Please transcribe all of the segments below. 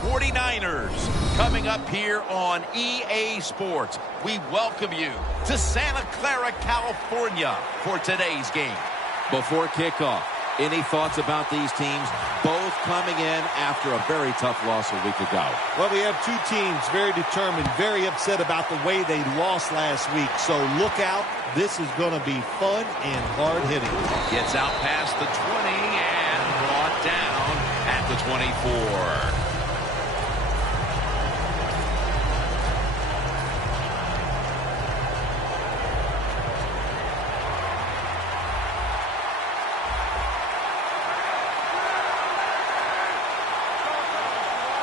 49ers. Coming up here on EA Sports, we welcome you to Santa Clara, California for today's game. Before kickoff, any thoughts about these teams both coming in after a very tough loss a week ago? Well, we have two teams very determined, very upset about the way they lost last week. So look out. This is going to be fun and hard-hitting. Gets out past the 20 and brought down at the 24.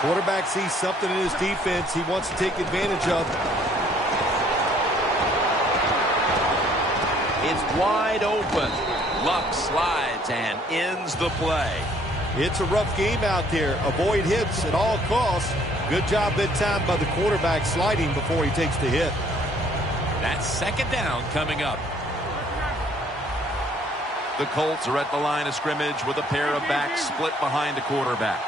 Quarterback sees something in his defense he wants to take advantage of. It's wide open. Luck slides and ends the play. It's a rough game out there. Avoid hits at all costs. Good job that time by the quarterback sliding before he takes the hit. That's second down coming up. The Colts are at the line of scrimmage with a pair of backs split behind the quarterback.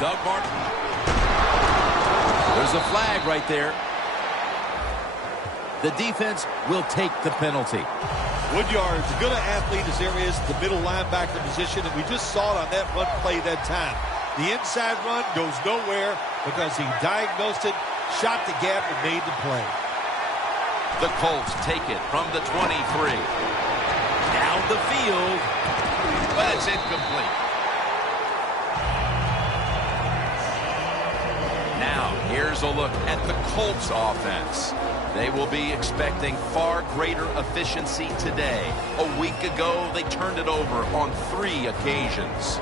Doug Martin. There's a flag right there. The defense will take the penalty. Woodyard, as good an athlete as there is at the middle linebacker position, and we just saw it on that run play that time. The inside run goes nowhere because he diagnosed it, shot the gap, and made the play. The Colts take it from the 23. Down the field, but it's incomplete. Now, here's a look at the Colts offense. They will be expecting far greater efficiency today. A week ago, they turned it over on 3 occasions.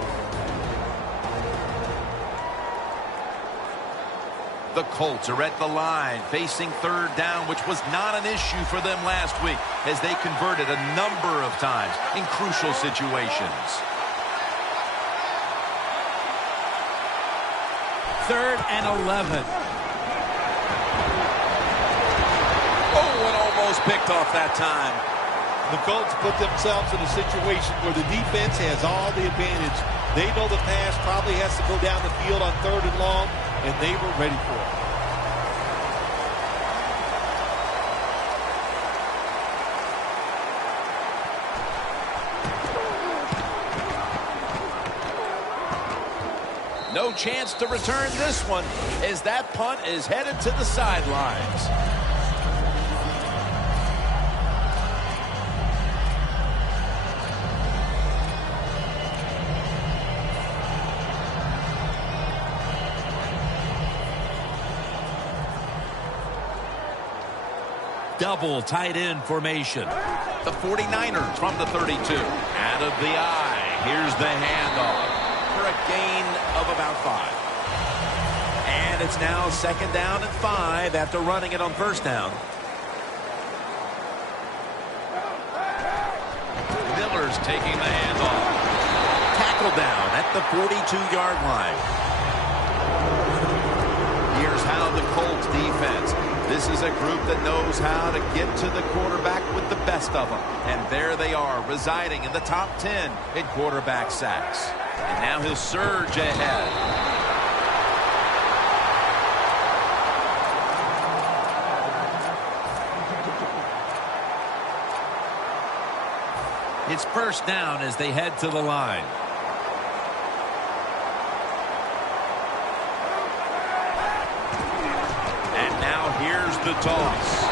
The Colts are at the line, facing third down, which was not an issue for them last week, as they converted a number of times in crucial situations. Third and 11. Oh, and almost picked off that time. The Colts put themselves in a situation where the defense has all the advantage. They know the pass probably has to go down the field on third and long, and they were ready for it. No chance to return this one as that punt is headed to the sidelines. Double tight end formation. The 49ers from the 32. Out of the eye. Here's the handoff for a gain of about 5. And it's now second down and 5 after running it on first down. Miller's taking the handoff. Tackle down at the 42-yard line. Here's how the Colts defense. This is a group that knows how to get to the quarterback with the best of them. And there they are, residing in the top 10 in quarterback sacks. And now he'll surge ahead. It's first down as they head to the line. And now here's the toss.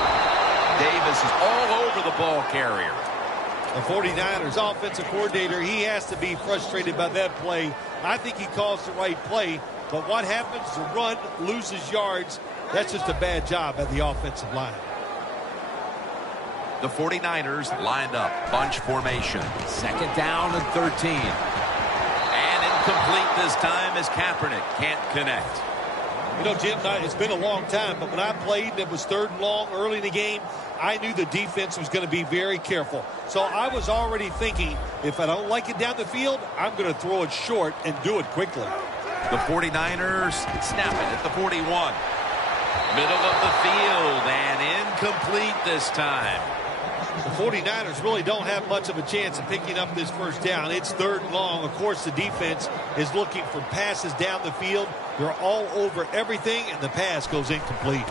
Davis is all over the ball carrier. The 49ers offensive coordinator, he has to be frustrated by that play. I think he calls the right play, but what happens? The run loses yards. That's just a bad job at the offensive line. The 49ers lined up, bunch formation. Second down and 13. And incomplete this time as Kaepernick can't connect. You know, Jim, it's been a long time, but when I played and it was third and long early in the game, I knew the defense was going to be very careful. So I was already thinking, if I don't like it down the field, I'm going to throw it short and do it quickly. The 49ers snap it at the 41. Middle of the field and incomplete this time. The 49ers really don't have much of a chance of picking up this first down. It's 3rd and long. Of course, the defense is looking for passes down the field. They're all over everything, and the pass goes incomplete.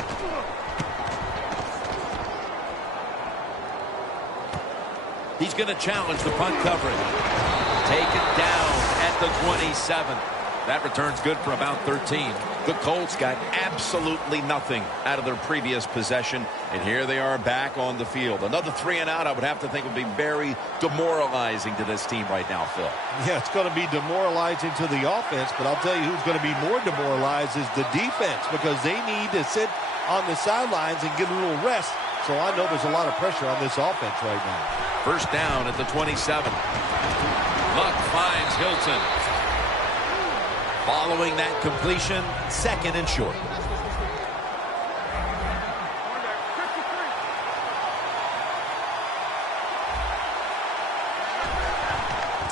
He's going to challenge the punt coverage. Taken down at the 27. That return's good for about 13. The Colts got absolutely nothing out of their previous possession, and here they are back on the field. Another 3 and out, I would have to think, would be very demoralizing to this team right now, Phil. Yeah, it's going to be demoralizing to the offense, but I'll tell you who's going to be more demoralized is the defense, because they need to sit on the sidelines and get a little rest. So I know there's a lot of pressure on this offense right now. First down at the 27. Luck finds Hilton. Following that completion, 2nd and short.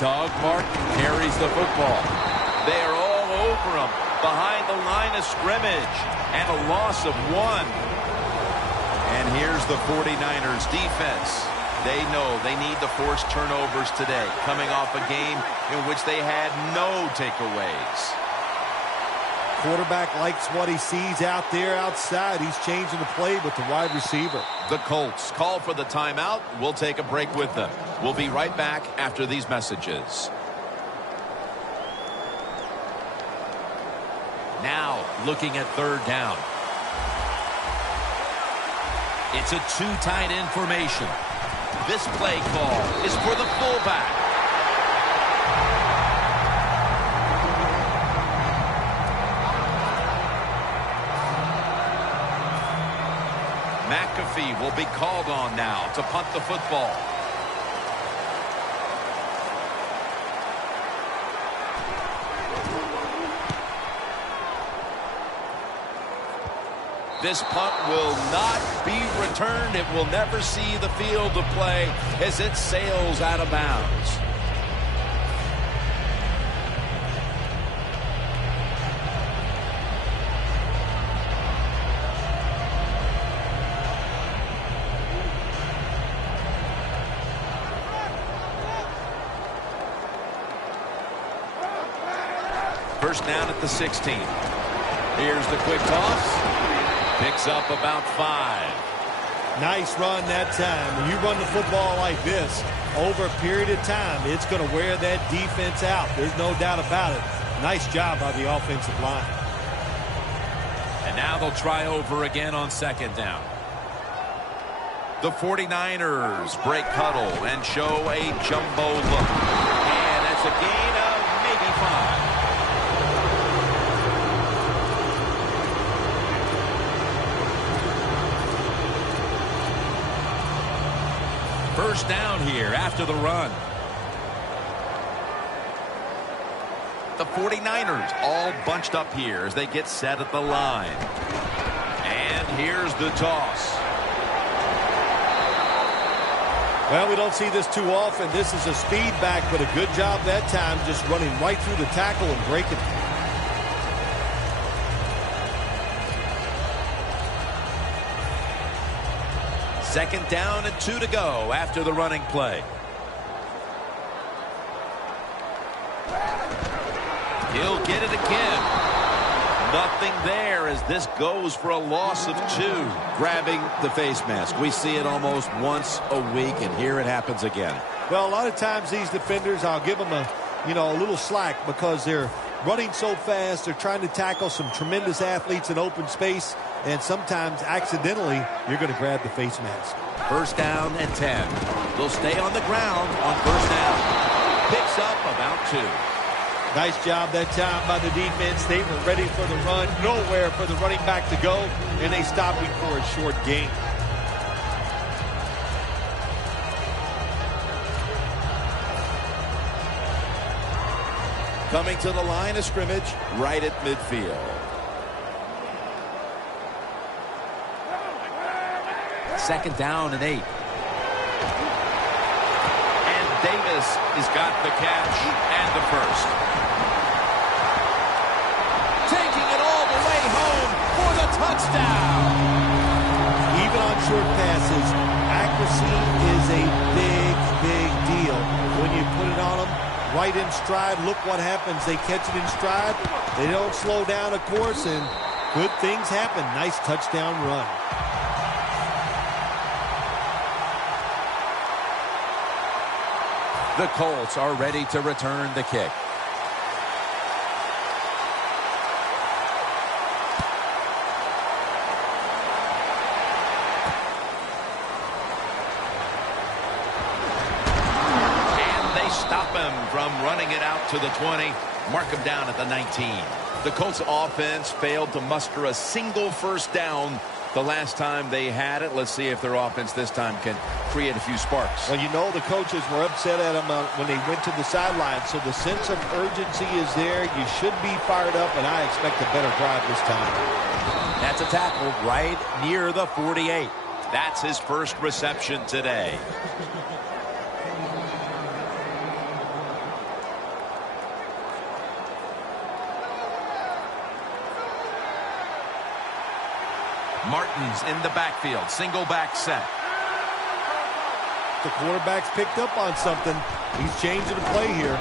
Doug Martin carries the football. They are all over him behind the line of scrimmage, and a loss of 1. And here's the 49ers defense. They know they need to force turnovers today, coming off a game in which they had no takeaways. Quarterback likes what he sees out there outside. He's changing the play with the wide receiver. The Colts call for the timeout. We'll take a break with them. We'll be right back after these messages. Now looking at 3rd down. It's a 2 tight end formation. This play call is for the fullback. McAfee will be called on now to punt the football. This punt will not be returned. It will never see the field of play as it sails out of bounds. First down at the 16. Here's the quick toss. Picks up about 5. Nice run that time. When you run the football like this, over a period of time, it's going to wear that defense out. There's no doubt about it. Nice job by the offensive line. And now they'll try over again on 2nd down. The 49ers break huddle and show a jumbo look. And that's a gain of maybe 5. First down here after the run. The 49ers all bunched up here as they get set at the line. And here's the toss. Well, we don't see this too often. This is a speed back, but a good job that time just running right through the tackle and breaking. Second down and 2 to go after the running play. He'll get it again. Nothing there as this goes for a loss of 2. Grabbing the face mask. We see it almost once a week, and here it happens again. Well, a lot of times these defenders, I'll give them a little slack because they're running so fast. They're trying to tackle some tremendous athletes in open space, and sometimes accidentally you're going to grab the face mask. First down and 10. They'll stay on the ground on first down. Picks up about 2. Nice job that time by the defense. They were ready for the run. Nowhere for the running back to go, and they stopped him for a short gain. Coming to the line of scrimmage right at midfield. Second down and 8. And Davis has got the catch and the first. Taking it all the way home for the touchdown. Even on short passes, accuracy is right in stride. Look what happens. They catch it in stride. They don't slow down, of course, and good things happen. Nice touchdown run. The Colts are ready to return the kick. From running it out to the 20, mark him down at the 19. The Colts offense failed to muster a single first down the last time they had it. Let's see if their offense this time can create a few sparks. Well, you know, the coaches were upset at them when they went to the sideline, so the sense of urgency is there. You should be fired up, and I expect a better drive this time. That's a tackle right near the 48. That's his first reception today. Martin's in the backfield. Single back set. The quarterback's picked up on something. He's changing the play here.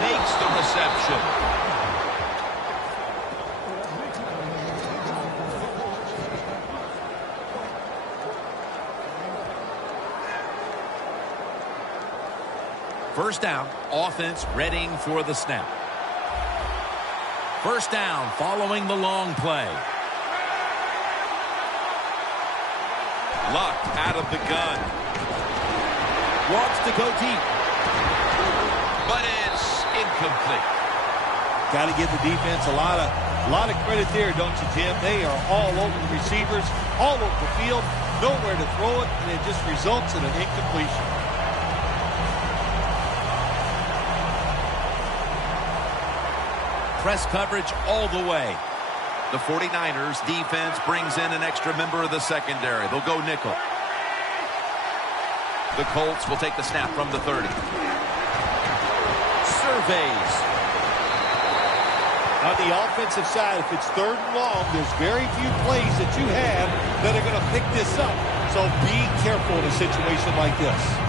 Makes the reception. First down. Offense readying for the snap. First down following the long play. Luck out of the gun. Wants to go deep. But it's incomplete. Got to give the defense a lot of credit there, don't you, Jim? They are all over the receivers, all over the field, nowhere to throw it, and it just results in an incompletion. Press coverage all the way. The 49ers defense brings in an extra member of the secondary. They'll go nickel. The Colts will take the snap from the 30. Surveys. On the offensive side, if it's third and long, there's very few plays that you have that are going to pick this up. So be careful in a situation like this.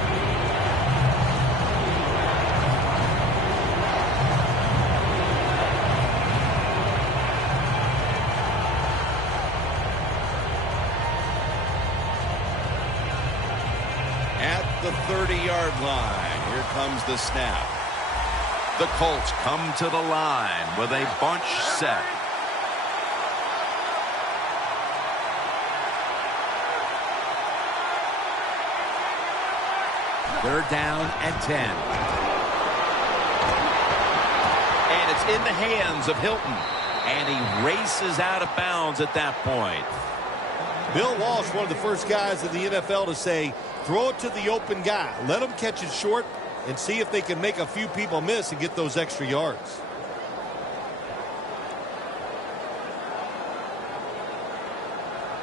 The 30-yard line. Here comes the snap. The Colts come to the line with a bunch set. They're down at 10. And it's in the hands of Hilton. And he races out of bounds at that point. Bill Walsh, one of the first guys in the NFL to say, throw it to the open guy. Let him catch it short and see if they can make a few people miss and get those extra yards.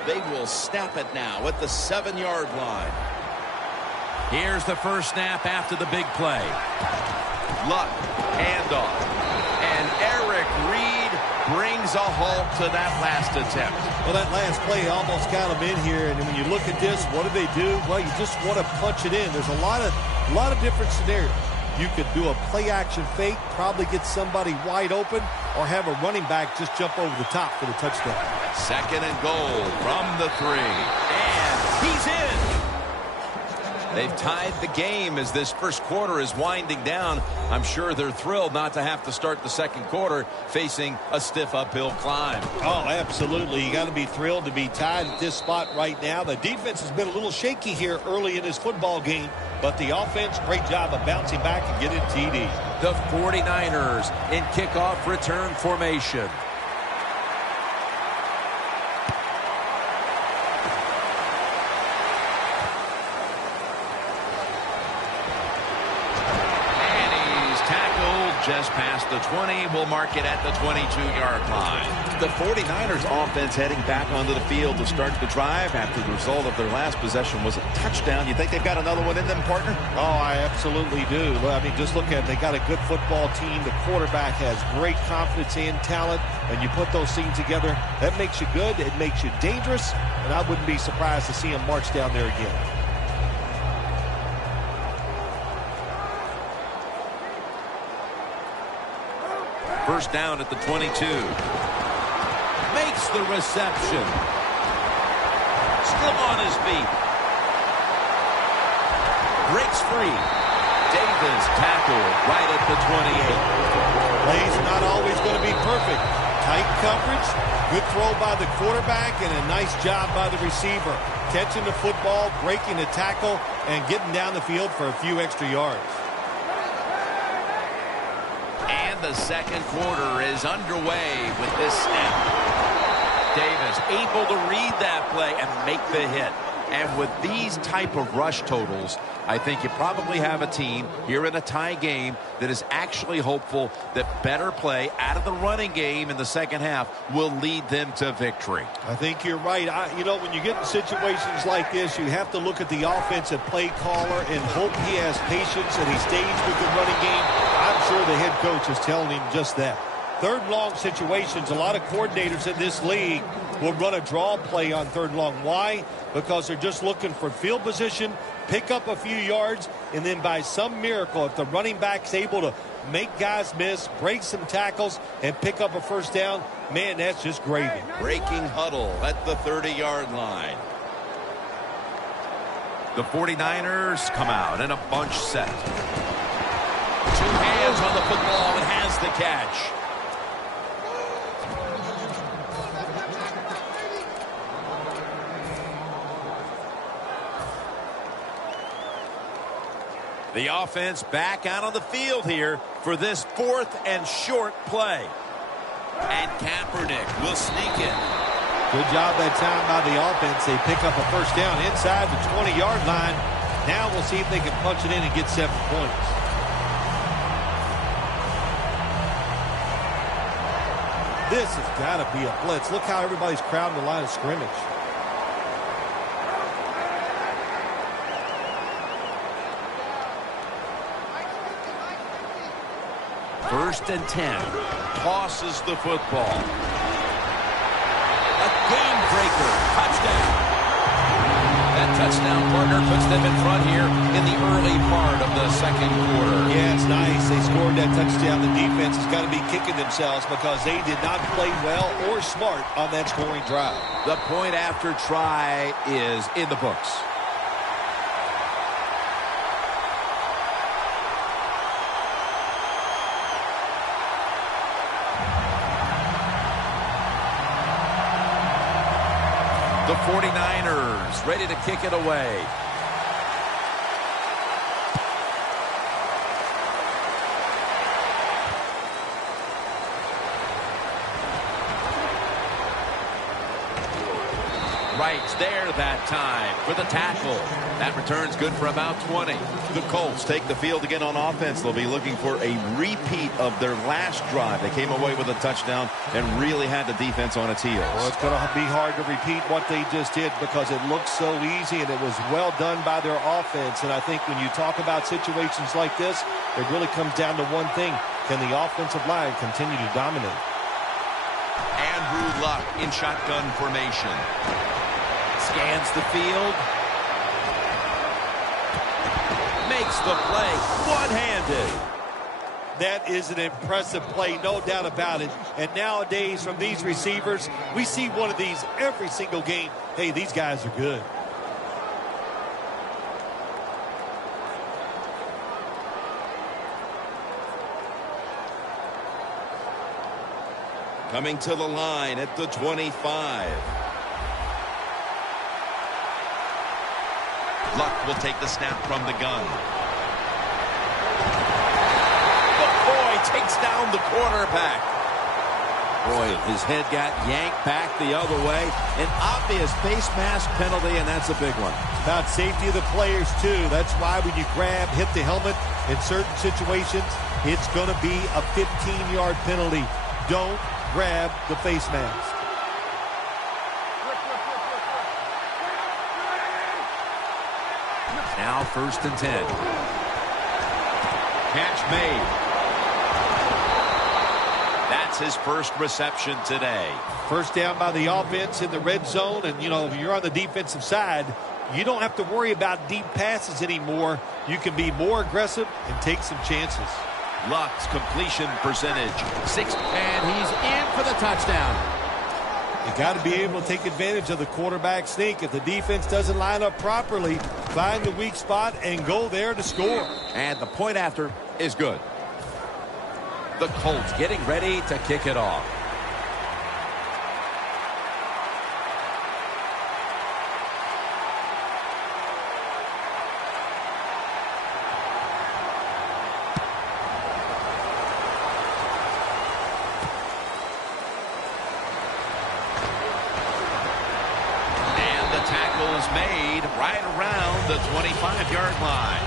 They will snap it now at the 7-yard line. Here's the first snap after the big play. Luck, handoff. And Eric Reed brings a halt to that last attempt. Well, that last play almost got them in here, and when you look at this, what do they do? Well, you just want to punch it in. There's a lot of different scenarios. You could do a play-action fake, probably get somebody wide open, or have a running back just jump over the top for the touchdown. Second and goal from the 3. And he's in. They've tied the game as this first quarter is winding down. I'm sure they're thrilled not to have to start the second quarter facing a stiff uphill climb. Oh, absolutely. You got to be thrilled to be tied at this spot right now. The defense has been a little shaky here early in this football game, but the offense, great job of bouncing back and getting TD. The 49ers in kickoff return formation. Just past the 20, will mark it at the 22-yard line. The 49ers offense heading back onto the field to start the drive after the result of their last possession was a touchdown. You think they've got another one in them, partner? Oh, I absolutely do. I mean, just look at it. They got a good football team. The quarterback has great confidence and talent, and you put those things together, that makes you good. It makes you dangerous, and I wouldn't be surprised to see him march down there again. First down at the 22. Makes the reception. Still on his feet. Breaks free. Davis tackled right at the 28. Plays are not always going to be perfect. Tight coverage, good throw by the quarterback, and a nice job by the receiver. Catching the football, breaking the tackle, and getting down the field for a few extra yards. And the second quarter is underway with this snap. Davis able to read that play and make the hit. And with these type of rush totals, I think you probably have a team here in a tie game that is actually hopeful that better play out of the running game in the second half will lead them to victory. I think you're right. You know, when you get in situations like this, you have to look at the offensive play caller and hope he has patience and he stays with the running game. I'm sure the head coach is telling him just that. Third and long situations, a lot of coordinators in this league will run a draw play on third and long. Why? Because they're just looking for field position, pick up a few yards, and then by some miracle, if the running back's able to make guys miss, break some tackles, and pick up a first down, man, that's just gravy. Breaking huddle at the 30-yard line. The 49ers come out in a bunch set. Two hands on the football and has the catch. The offense back out on the field here for this 4th and short play. And Kaepernick will sneak in. Good job that time by the offense. They pick up a first down inside the 20-yard line. Now we'll see if they can punch it in and get 7 points. This has got to be a blitz. Look how everybody's crowding the line of scrimmage. First and 10. Tosses the football. A game breaker. Touchdown. That touchdown partner puts them in front here in the early part of the second quarter. Yeah, it's nice. They scored that touchdown. The defense has got to be kicking themselves because they did not play well or smart on that scoring drive. The point after try is in the books. The 49ers ready to kick it away. Right there that time for the tackle. That return's good for about 20. The Colts take the field again on offense. They'll be looking for a repeat of their last drive. They came away with a touchdown and really had the defense on its heels. Well, it's going to be hard to repeat what they just did because it looks so easy and it was well done by their offense. And I think when you talk about situations like this, it really comes down to one thing. Can the offensive line continue to dominate? Andrew Luck in shotgun formation. Scans the field. Makes the play one-handed. That is an impressive play, no doubt about it. And nowadays, from these receivers, we see one of these every single game. Hey, these guys are good. Coming to the line at the 25. Luck will take the snap from the gun. McCoy takes down the quarterback. Boy, his head got yanked back the other way. An obvious face mask penalty, and that's a big one. It's about safety of the players, too. That's why when you grab, hit the helmet in certain situations, it's going to be a 15-yard penalty. Don't grab the face mask. Now 1st and 10. Catch made. That's his first reception today. First down by the offense in the red zone. And, you know, if you're on the defensive side, you don't have to worry about deep passes anymore. You can be more aggressive and take some chances. Luck's completion percentage, 6, and he's in for the touchdown. You got to be able to take advantage of the quarterback sneak. If the defense doesn't line up properly, find the weak spot and go there to score. And the point after is good. The Colts getting ready to kick it off. Made right around the 25-yard line.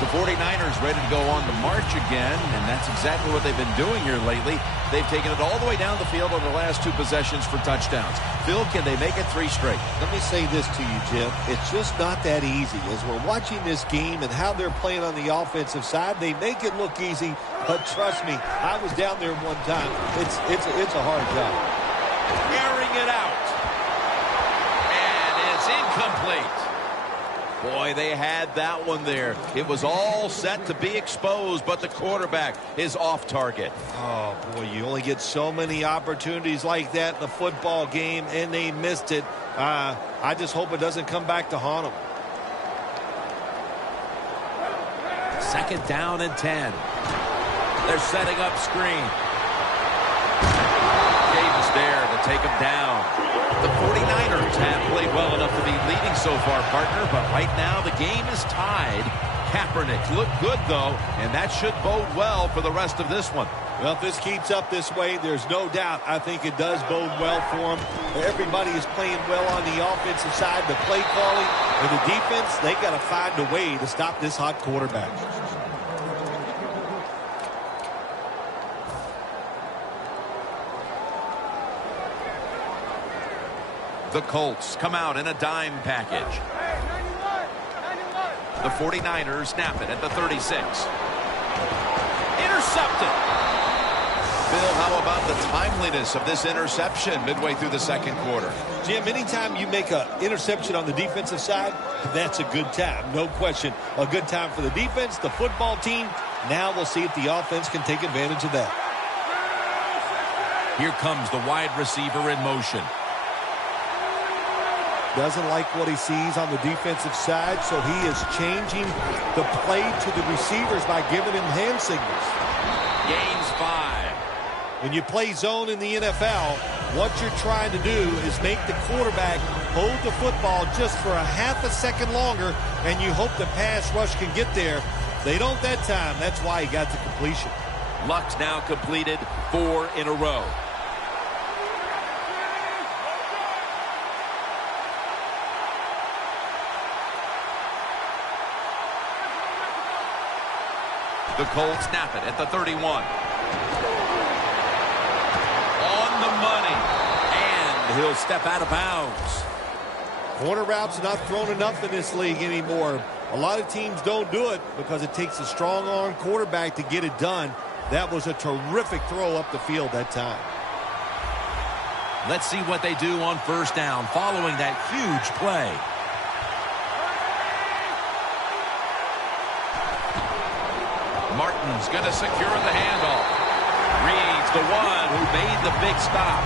The 49ers ready to go on the march again, and that's exactly what they've been doing here lately. They've taken it all the way down the field on the last 2 possessions for touchdowns. Phil, can they make it 3 straight? Let me say this to you, Jim. It's just not that easy. As we're watching this game and how they're playing on the offensive side, they make it look easy, but trust me, I was down there one time. It's a hard job. Airing it out. Incomplete. Boy, they had that one there. It was all set to be exposed, but the quarterback is off target. Oh, boy, you only get so many opportunities like that in the football game, and they missed it. I just hope it doesn't come back to haunt them. 2nd down and 10. They're setting up screen. Davis there to take him down. The 49ers have played well enough to be leading so far, partner, but right now the game is tied. Kaepernick looked good, though, and that should bode well for the rest of this one. Well, if this keeps up this way, there's no doubt I think it does bode well for them. Everybody is playing well on the offensive side, the play calling, and the defense, they got to find a way to stop this hot quarterback. The Colts come out in a dime package. The 49ers snap it at the 36. Intercepted. Bill, how about the timeliness of this interception midway through the 2nd quarter? Jim, anytime you make an interception on the defensive side, that's a good time. No question. A good time for the defense, the football team. Now we'll see if the offense can take advantage of that. Here comes the wide receiver in motion. Doesn't like what he sees on the defensive side, so he is changing the play to the receivers by giving him hand signals. Gains 5. When you play zone in the NFL, what you're trying to do is make the quarterback hold the football just for a half a second longer, and you hope the pass rush can get there. They don't that time. That's why he got the completion. Luck's now completed 4 in a row. The Colts snap it at the 31. On the money. And he'll step out of bounds. Corner routes not thrown enough in this league anymore. A lot of teams don't do it because it takes a strong arm quarterback to get it done. That was a terrific throw up the field that time. Let's see what they do on 1st down following that huge play. Martin's going to secure the handoff. Reed's the one who made the big stop.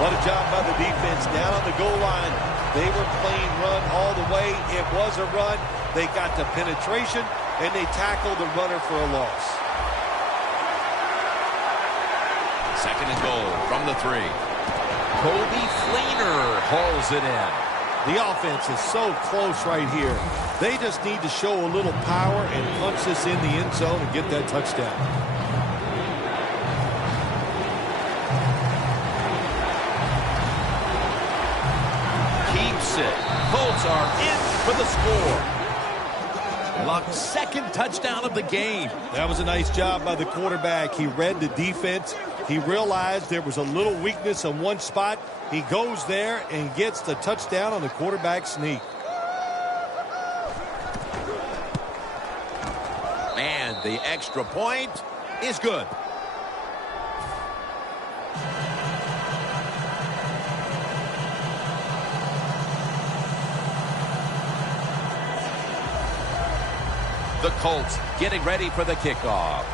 What a job by the defense down on the goal line. They were playing run all the way. It was a run. They got the penetration, and they tackled the runner for a loss. 2nd and goal from the 3. Kobe Fleener hauls it in. The offense is so close right here. They just need to show a little power and punch this in the end zone and get that touchdown. Keeps it. Colts are in for the score. Luck's 2nd touchdown of the game. That was a nice job by the quarterback. He read the defense. He realized there was a little weakness on one spot. He goes there and gets the touchdown on the quarterback sneak. And the extra point is good. The Colts getting ready for the kickoff.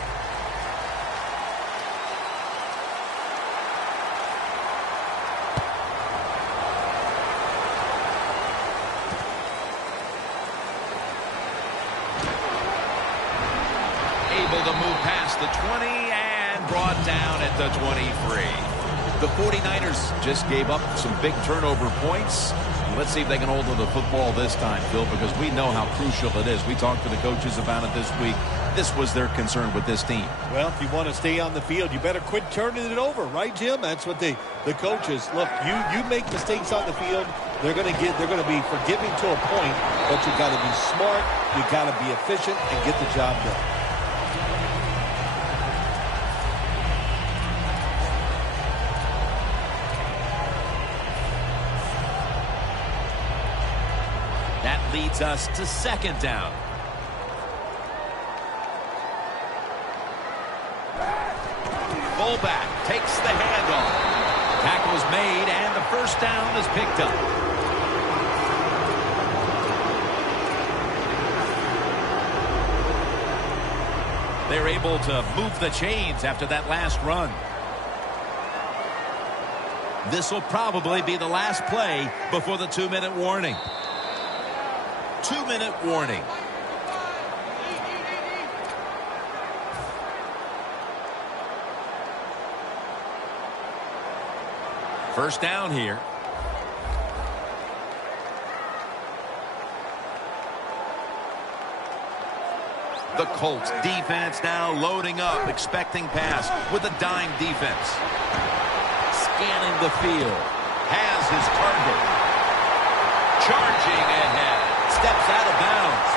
brought down at the 23. The 49ers just gave up some big turnover points. Let's see if they can hold on to the football this time, Phil, because we know how crucial it is. We talked to the coaches about it this week. This was their concern with this team. Well, if you want to stay on the field, you better quit turning it over, right, Jim? That's what the coaches look. You make mistakes on the field, they're going to be forgiving to a point, but you got to be smart, you got to be efficient, and get the job done. That leads us to second down. Fullback takes the handoff. Tackle is made, and the first down is picked up. They're able to move the chains after that last run. This will probably be the last play before the 2-minute warning. 2-minute warning. First down here. The Colts defense now loading up, expecting pass with a dime defense. Scanning the field. Has his target. Charging ahead. Steps out of bounds.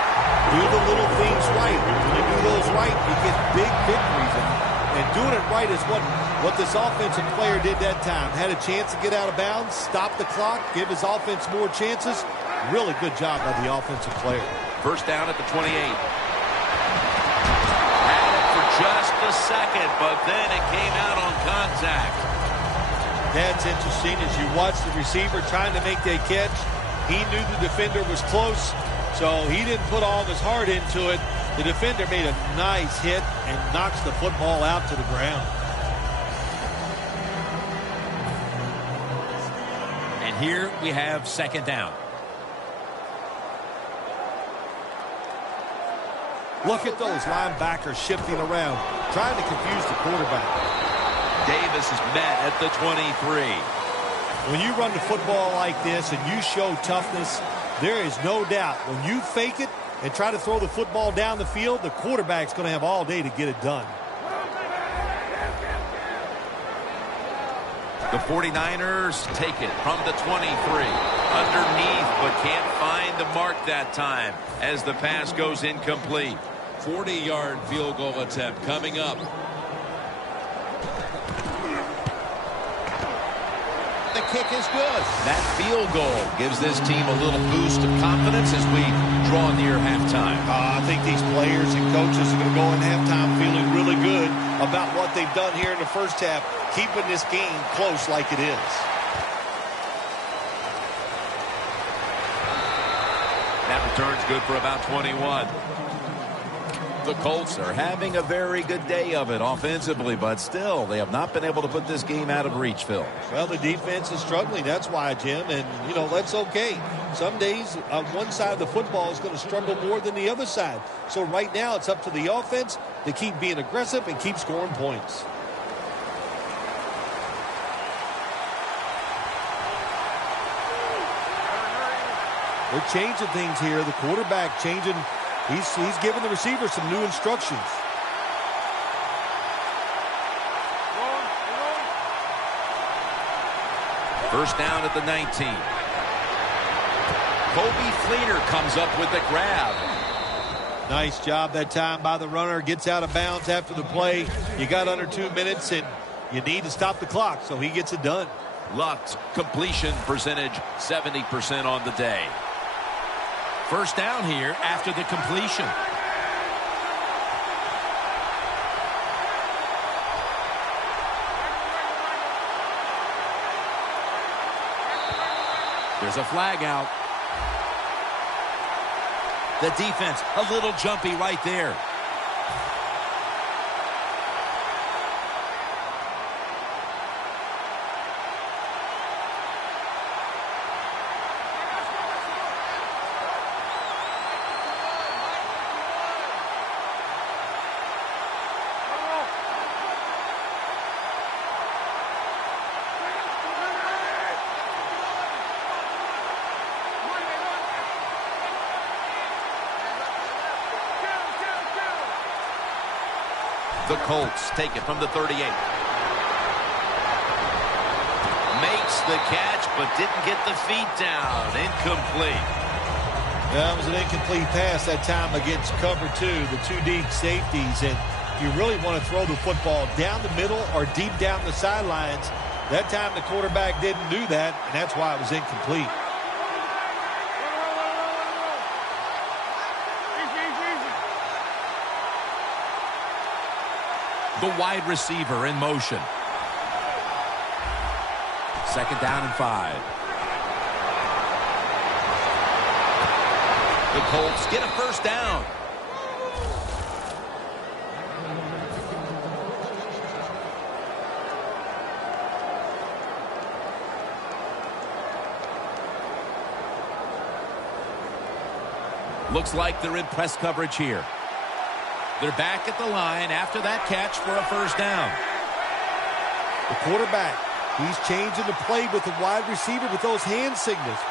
Do the little things right. When you do those right, you get big victories. And doing it right is what this offensive player did that time. Had a chance to get out of bounds, stop the clock, give his offense more chances. Really good job by the offensive player. First down at the 28. Had it for just a second, but then it came out on contact. That's interesting. As you watch the receiver trying to make that catch, he knew the defender was close, so he didn't put all his heart into it. The defender made a nice hit and knocks the football out to the ground. And here we have second down. Look at those linebackers shifting around, trying to confuse the quarterback. Davis is met at the 23. When you run the football like this and you show toughness, there is no doubt when you fake it and try to throw the football down the field, the quarterback's going to have all day to get it done. The 49ers take it from the 23. Underneath, but can't find the mark that time as the pass goes incomplete. 40-yard field goal attempt coming up. The kick is good. That field goal gives this team a little boost of confidence as we draw near halftime. I think these players and coaches are going to go in halftime feeling really good about what they've done here in the first half, keeping this game close like it is. That return's good for about 21. The Colts are having a very good day of it offensively, but still, they have not been able to put this game out of reach, Phil. Well, the defense is struggling. That's why, Jim. And, you know, that's okay. Some days, one side of the football is going to struggle more than the other side. So right now, it's up to the offense to keep being aggressive and keep scoring points. They're changing things here. The quarterback changing. He's giving the receiver some new instructions. First down at the 19. Kobe Fleener comes up with the grab. Nice job that time by the runner. Gets out of bounds after the play. You got under 2 minutes, and you need to stop the clock, so he gets it done. Luck's completion percentage 70% on the day. First down here after the completion. There's a flag out. The defense a little jumpy right there. The Colts take it from the 38. Makes the catch, but didn't get the feet down. Incomplete. That was an incomplete pass that time against cover two, the two deep safeties. And if you really want to throw the football down the middle or deep down the sidelines, that time the quarterback didn't do that, and that's why it was incomplete. The wide receiver in motion. 2nd down and 5. The Colts get a first down. Looks like they're in press coverage here. They're back at the line after that catch for a first down. The quarterback, he's changing the play with the wide receiver with those hand signals.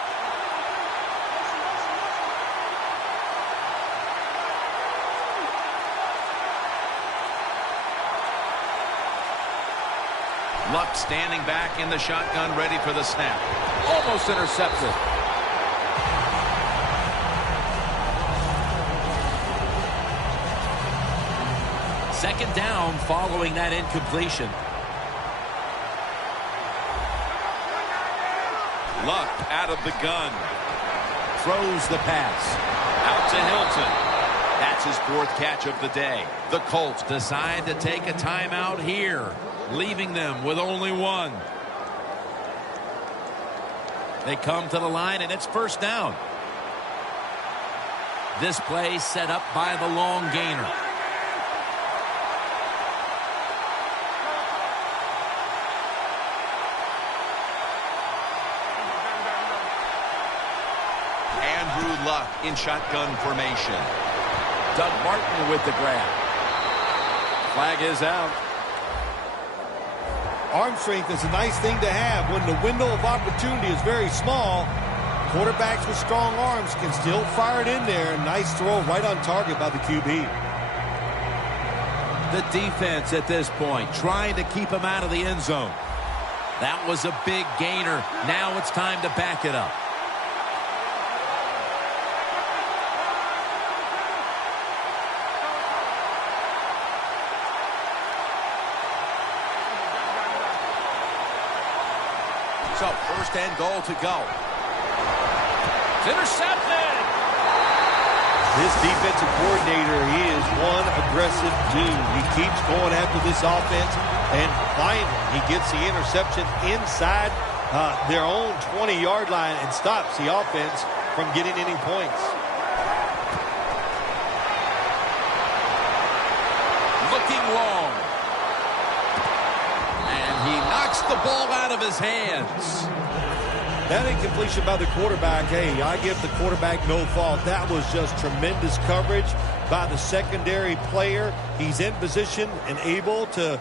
Luck standing back in the shotgun, ready for the snap. Almost intercepted. Second down following that incompletion. Luck out of the gun. Throws the pass. Out to Hilton. That's his 4th catch of the day. The Colts decide to take a timeout here, leaving them with only one. They come to the line, and it's first down. This play set up by the long gainer. Luck in shotgun formation. Doug Martin with the grab. Flag is out. Arm strength is a nice thing to have when the window of opportunity is very small. Quarterbacks with strong arms can still fire it in there. Nice throw right on target by the QB. The defense at this point trying to keep him out of the end zone. That was a big gainer. Now it's time to back it up. So 1st and goal to go. It's intercepted. This defensive coordinator, he is one aggressive dude. He keeps going after this offense, and finally he gets the interception inside their own 20-yard line and stops the offense from getting any points. Looking long. And he knocks the ball out of his hands. That incompletion by the quarterback, hey, I give the quarterback no fault. That was just tremendous coverage by the secondary player. He's in position and able to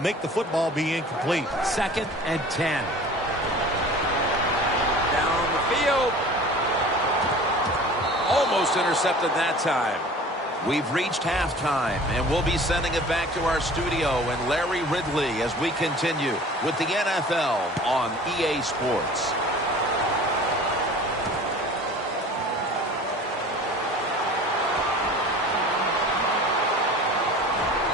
make the football be incomplete. 2nd and 10. Down the field. Almost intercepted that time. We've reached halftime, and we'll be sending it back to our studio and Larry Ridley as we continue with the NFL on EA Sports.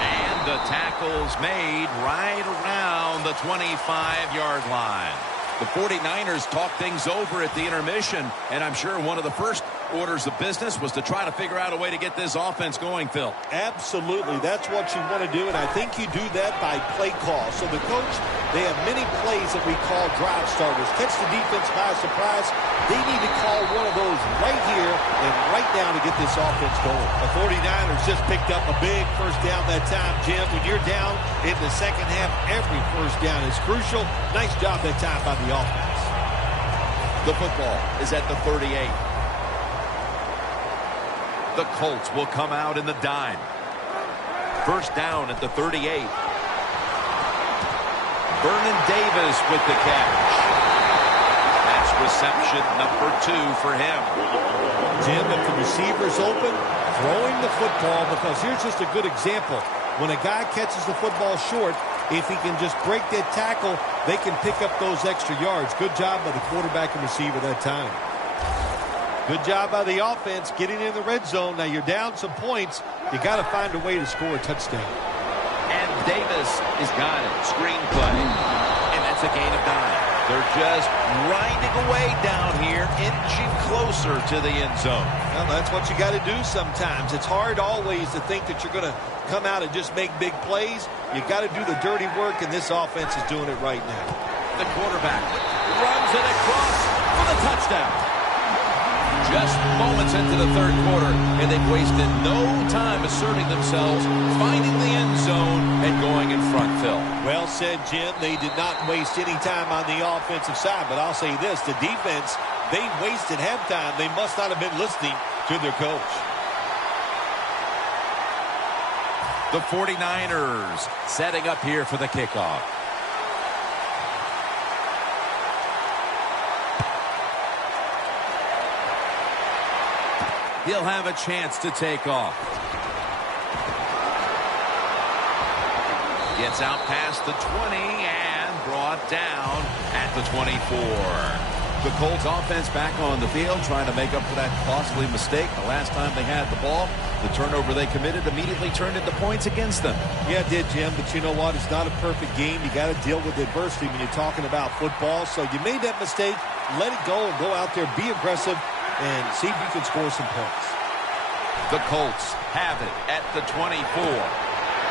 And the tackle's made right around the 25-yard line. The 49ers talked things over at the intermission, and I'm sure one of the first orders of business was to try to figure out a way to get this offense going, Phil. Absolutely. That's what you want to do, and I think you do that by play call. So the coach, they have many plays that we call drive starters. Catch the defense by surprise. They need to call one of those right here and right now to get this offense going. The 49ers just picked up a big first down that time, Jim. When you're down in the second half, every first down is crucial. Nice job that time by the offense. The football is at the 38. The Colts will come out in the dime. First down at the 38. Vernon Davis with the catch. That's reception number 2 for him. Jim, if the receiver's open, throwing the football, because here's just a good example. when a guy catches the football short, if he can just break that tackle, they can pick up those extra yards. Good job by the quarterback and receiver that time. Good job by the offense getting in the red zone. Now you're down some points. You got to find a way to score a touchdown. And Davis has got it. Screenplay. And that's a gain of 9. They're just grinding away down here, inching closer to the end zone. Well, that's what you got to do sometimes. It's hard always to think that you're going to come out and just make big plays. You got to do the dirty work, and this offense is doing it right now. The quarterback runs it across for the touchdown. Just moments into the third quarter, and they've wasted no time asserting themselves, finding the end zone, and going in front, Phil. Well said, Jim. They did not waste any time on the offensive side, but I'll say this, the defense, they wasted halftime. They must not have been listening to their coach. The 49ers setting up here for the kickoff. He'll have a chance to take off. Gets out past the 20 and brought down at the 24. The Colts offense back on the field trying to make up for that costly mistake the last time they had the ball. The turnover they committed immediately turned into points against them. Yeah, it did, Jim, but you know what? It's not a perfect game. You got to deal with adversity when you're talking about football. So you made that mistake, let it go and go out there, be aggressive, and see if you can score some points. The Colts have it at the 24.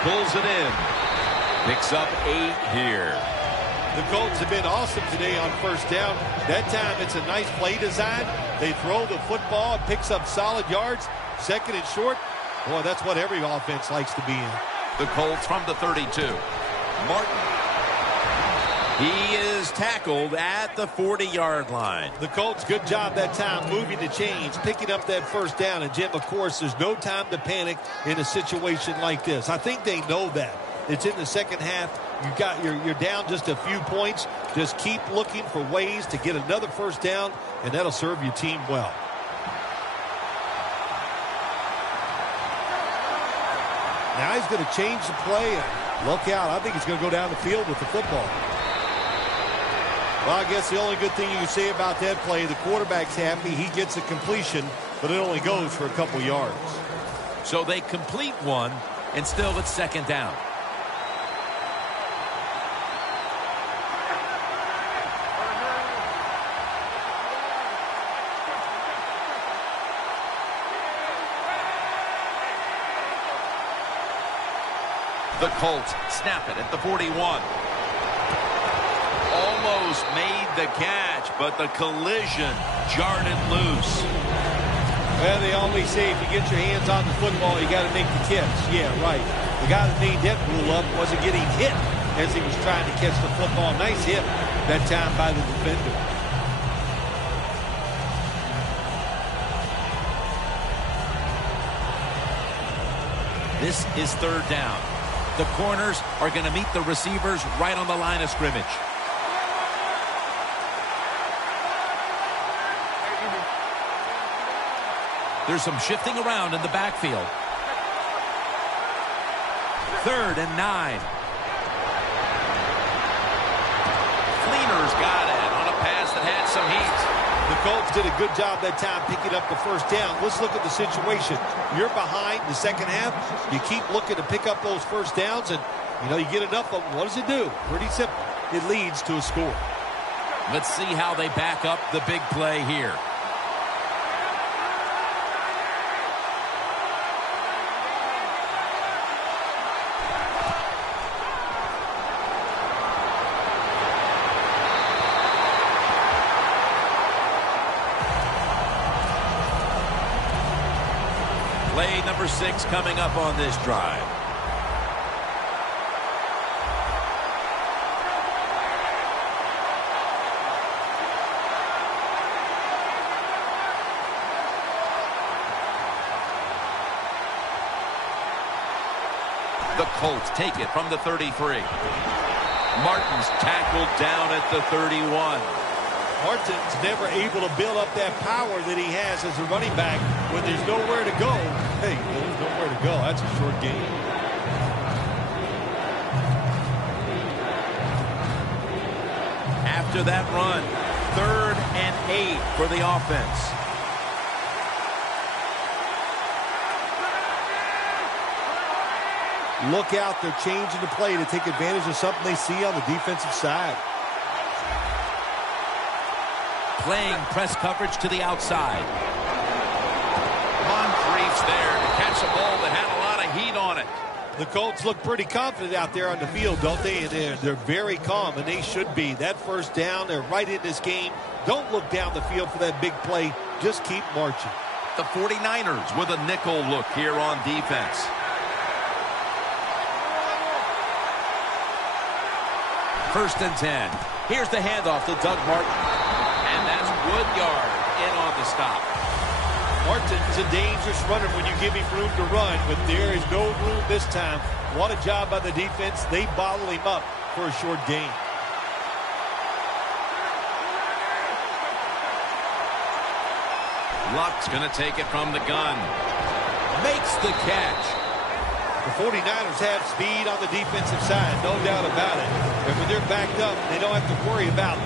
Pulls it in. Picks up 8 here. The Colts have been awesome today on first down. That time it's a nice play design. They throw the football, it picks up solid yards. Second and short. Boy, that's what every offense likes to be in. The Colts from the 32. Martin. He is tackled at the 40-yard line. The Colts, good job that time moving the chains, picking up that first down. And, Jim, of course, there's no time to panic in a situation like this. I think they know that. It's in the second half. You're down just a few points. Just keep looking for ways to get another first down, and that'll serve your team well. Now he's going to change the play. And look out. I think he's going to go down the field with the football. Well, I guess the only good thing you can say about that play, the quarterback's happy. He gets a completion, but it only goes for a couple yards. So they complete one, and still it's second down. The Colts snap it at the 41. Almost made the catch, but the collision jarred it loose. Well, they always say if you get your hands on the football, you got to make the catch. Yeah, right. The guy that made that rule up wasn't getting hit as he was trying to catch the football. Nice hit that time by the defender. This is third down. The corners are going to meet the receivers right on the line of scrimmage. There's some shifting around in the backfield. 3rd and 9. Fleener's got it on a pass that had some heat. The Colts did a good job that time picking up the first down. Let's look at the situation. You're behind the second half. You keep looking to pick up those first downs, and, you get enough of them. What does it do? Pretty simple. It leads to a score. Let's see how they back up the big play here. Play number 6 coming up on this drive. The Colts take it from the 33. Martin's tackled down at the 31. Martin's never able to build up that power that he has as a running back when there's nowhere to go. Hey, there's nowhere to go. That's a short game. After that run, 3rd and 8 for the offense. Look out, they're changing the play to take advantage of something they see on the defensive side. Playing press coverage to the outside. Moncrief's there to catch a ball that had a lot of heat on it. The Colts look pretty confident out there on the field, don't they? And they're very calm, and they should be. That first down, they're right in this game. Don't look down the field for that big play. Just keep marching. The 49ers with a nickel look here on defense. First and 10. Here's the handoff to Doug Martin. And that's Woodyard in on the stop. Martin's a dangerous runner when you give him room to run, but there is no room this time. What a job by the defense. They bottle him up for a short gain. Luck's going to take it from the gun. Makes the catch. The 49ers have speed on the defensive side, no doubt about it. And when they're backed up, they don't have to worry about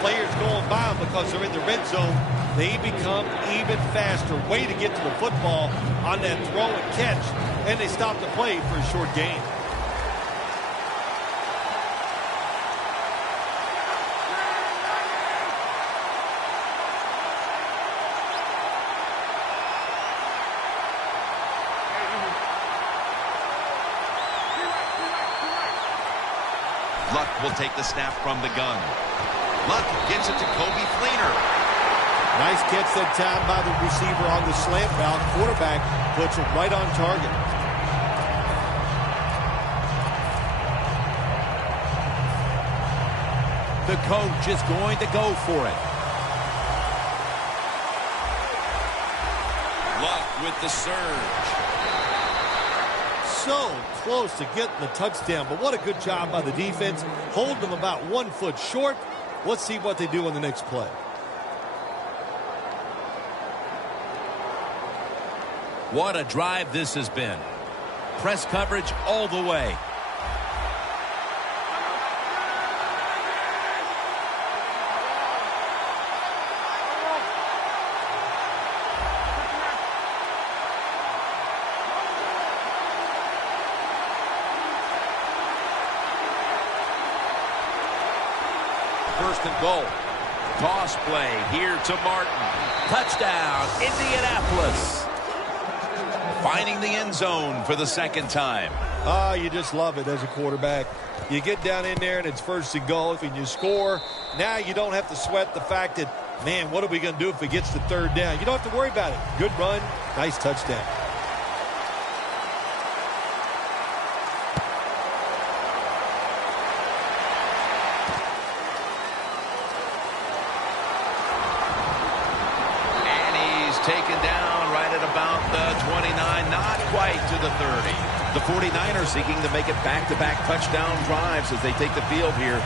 players going by them because they're in the red zone. They become even faster. Way to get to the football on that throw and catch. And they stop the play for a short gain. Luck will take the snap from the gun. Luck gets it to Kobe Fleener. Nice catch that time by the receiver on the slant route. Quarterback puts it right on target. The coach is going to go for it. Luck with the surge. So close to getting the touchdown, but what a good job by the defense. Hold them about 1 foot short. Let's see what they do on the next play. What a drive this has been. Press coverage all the way. First and goal. Toss play here to Martin. Touchdown, Indianapolis. Finding the end zone for the second time. You just love it as a quarterback. You get down in there and it's first and goal and you score. Now you don't have to sweat the fact that, man, what are we going to do if it gets to third down? You don't have to worry about it. Good run, nice touchdown. Taken down right at about the 29, not quite to the 30. The 49ers seeking to make it back-to-back touchdown drives as they take the field here.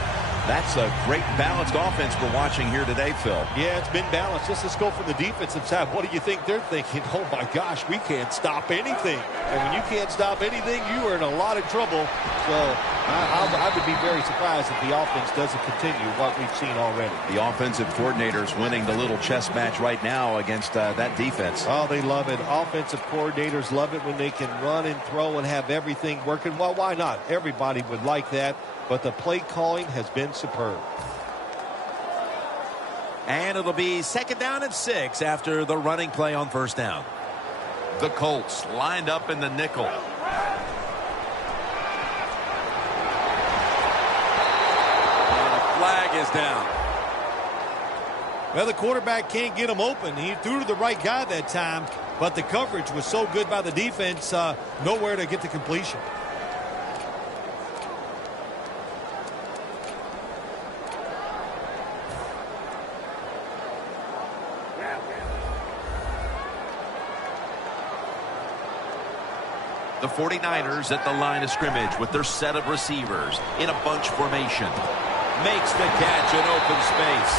That's a great balanced offense we're watching here today, Phil. Yeah, it's been balanced. Let's go from the defensive side. What do you think they're thinking? Oh, my gosh, we can't stop anything. And when you can't stop anything, you are in a lot of trouble. So I would be very surprised if the offense doesn't continue what we've seen already. The offensive coordinator's winning the little chess match right now against that defense. Oh, they love it. Offensive coordinators love it when they can run and throw and have everything working. Well, why not? Everybody would like that. But the play calling has been superb. And it'll be second down and 6 after the running play on first down. The Colts lined up in the nickel. And a flag is down. Well, the quarterback can't get him open. He threw to the right guy that time, but the coverage was so good by the defense, nowhere to get the completion. The 49ers at the line of scrimmage with their set of receivers in a bunch formation. Makes the catch in open space.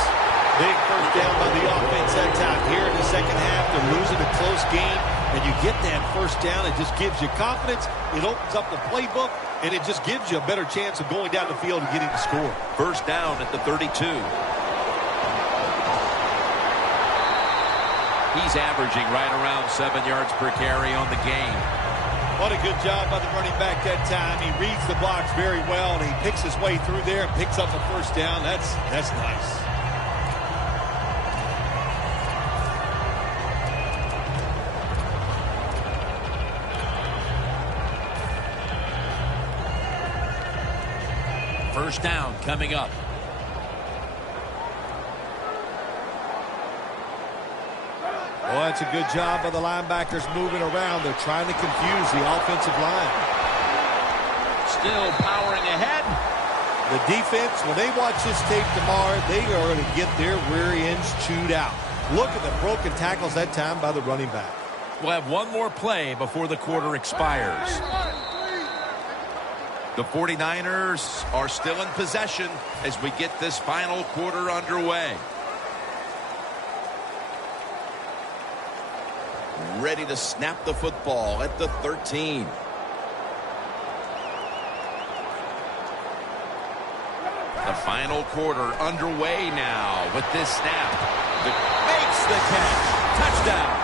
Big first down by the offense that time. Here in the second half, they're losing a close game, and you get that first down. It just gives you confidence. It opens up the playbook, and it just gives you a better chance of going down the field and getting the score. First down at the 32. He's averaging right around 7 yards per carry on the game. What a good job by the running back that time. He reads the blocks very well, and he picks his way through there and picks up a first down. That's nice. First down coming up. Well, that's a good job by the linebackers moving around. They're trying to confuse the offensive line. Still powering ahead. The defense, when they watch this tape tomorrow, they are going to get their rear ends chewed out. Look at the broken tackles that time by the running back. We'll have one more play before the quarter expires. The 49ers are still in possession as we get this final quarter underway. Ready to snap the football at the 13. The final quarter underway now with this snap. Makes the catch. Touchdown.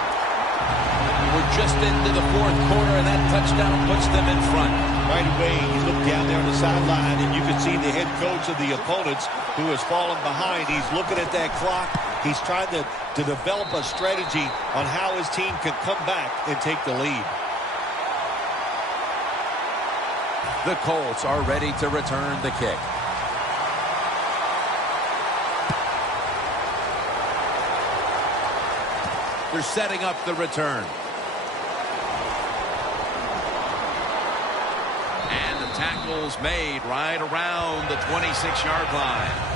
We're just into the fourth quarter, and that touchdown puts them in front. Right away, he looked down there on the sideline, and you can see the head coach of the opponents who has fallen behind. He's looking at that clock. He's trying to develop a strategy on how his team can come back and take the lead. The Colts are ready to return the kick. They're setting up the return. And the tackle's made right around the 26-yard line.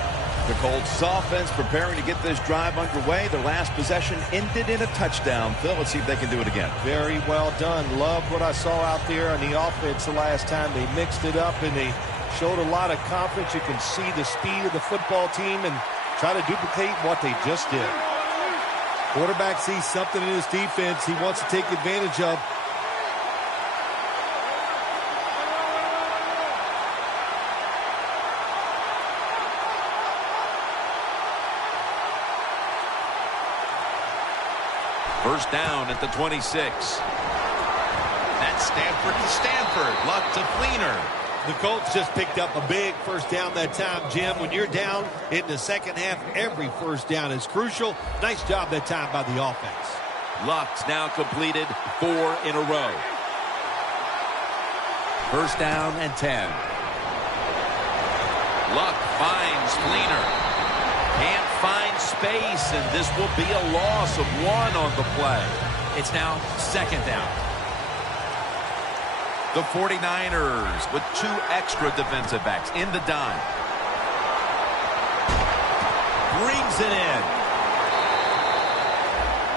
The Colts offense preparing to get this drive underway. Their last possession ended in a touchdown. Phil, let's see if they can do it again. Very well done. Love what I saw out there on the offense the last time. They mixed it up, and they showed a lot of confidence. You can see the speed of the football team and try to duplicate what they just did. Quarterback sees something in his defense he wants to take advantage of. First down at the 26. That's Stanford to Stanford. Luck to Fleener. The Colts just picked up a big first down that time, Jim. When you're down in the second half, every first down is crucial. Nice job that time by the offense. Luck's now completed 4 in a row. First down and 10. Luck finds Fleener. Can't find space, and this will be a loss of 1 on the play. It's now second down. The 49ers with 2 extra defensive backs in the dime. Brings it in.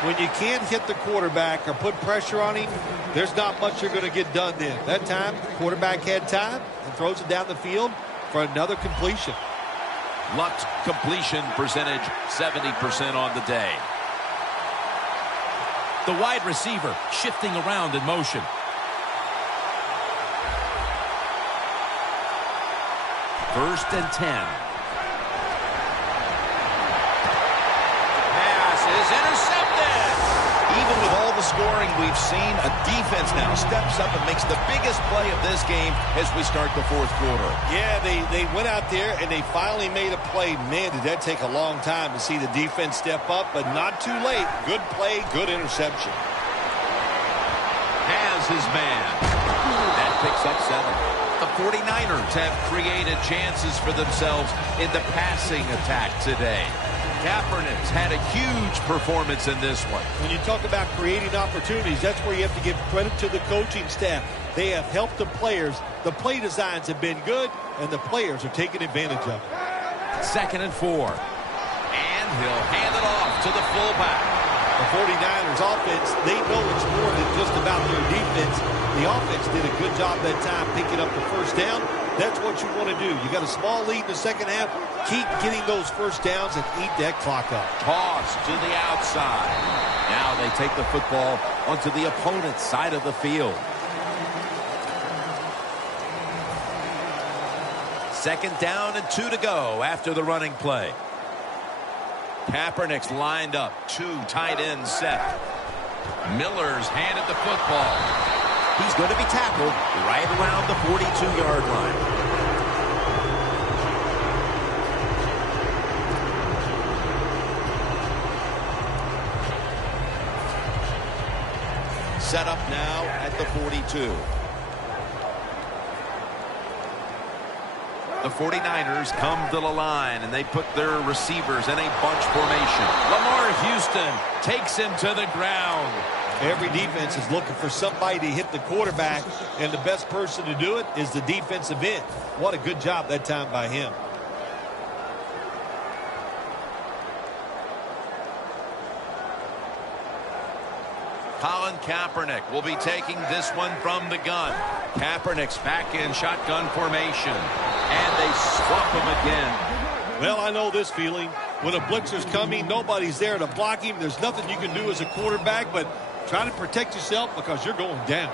When you can't hit the quarterback or put pressure on him, there's not much you're going to get done then. That time, quarterback had time and throws it down the field for another completion. Luck's completion percentage 70% on the day. The wide receiver shifting around in motion. First and 10. Pass is intercepted. Even with all the scoring we've seen, a defense now steps up and makes the biggest play of this game as we start the fourth quarter. Yeah, they went out there and they finally made a play. Man, did that take a long time to see the defense step up, but not too late. Good play, good interception. Has his man. That picks up 7. The 49ers have created chances for themselves in the passing attack today. Kaepernick's had a huge performance in this one. When you talk about creating opportunities, that's where you have to give credit to the coaching staff. They have helped the players. The play designs have been good, and the players are taking advantage of it. Second and 4. And he'll hand it off to the fullback. The 49ers offense, they know it's more than just about their defense. The offense did a good job that time picking up the first down. That's what you want to do. You got a small lead in the second half. Keep getting those first downs and eat that clock up. Toss to the outside. Now they take the football onto the opponent's side of the field. 2nd down and 2 to go after the running play. Kaepernick's lined up. 2 tight ends set. Miller's handed the football. He's going to be tackled right around the 42-yard line. Set up now at the 42. The 49ers come to the line, and they put their receivers in a bunch formation. Lamar Houston takes him to the ground. Every defense is looking for somebody to hit the quarterback, and the best person to do it is the defensive end. What a good job that time by him. Colin Kaepernick will be taking this one from the gun. Kaepernick's back in shotgun formation, and they swap him again. Well, I know this feeling. When a blitzer's coming, nobody's there to block him. There's nothing you can do as a quarterback, but try to protect yourself because you're going down.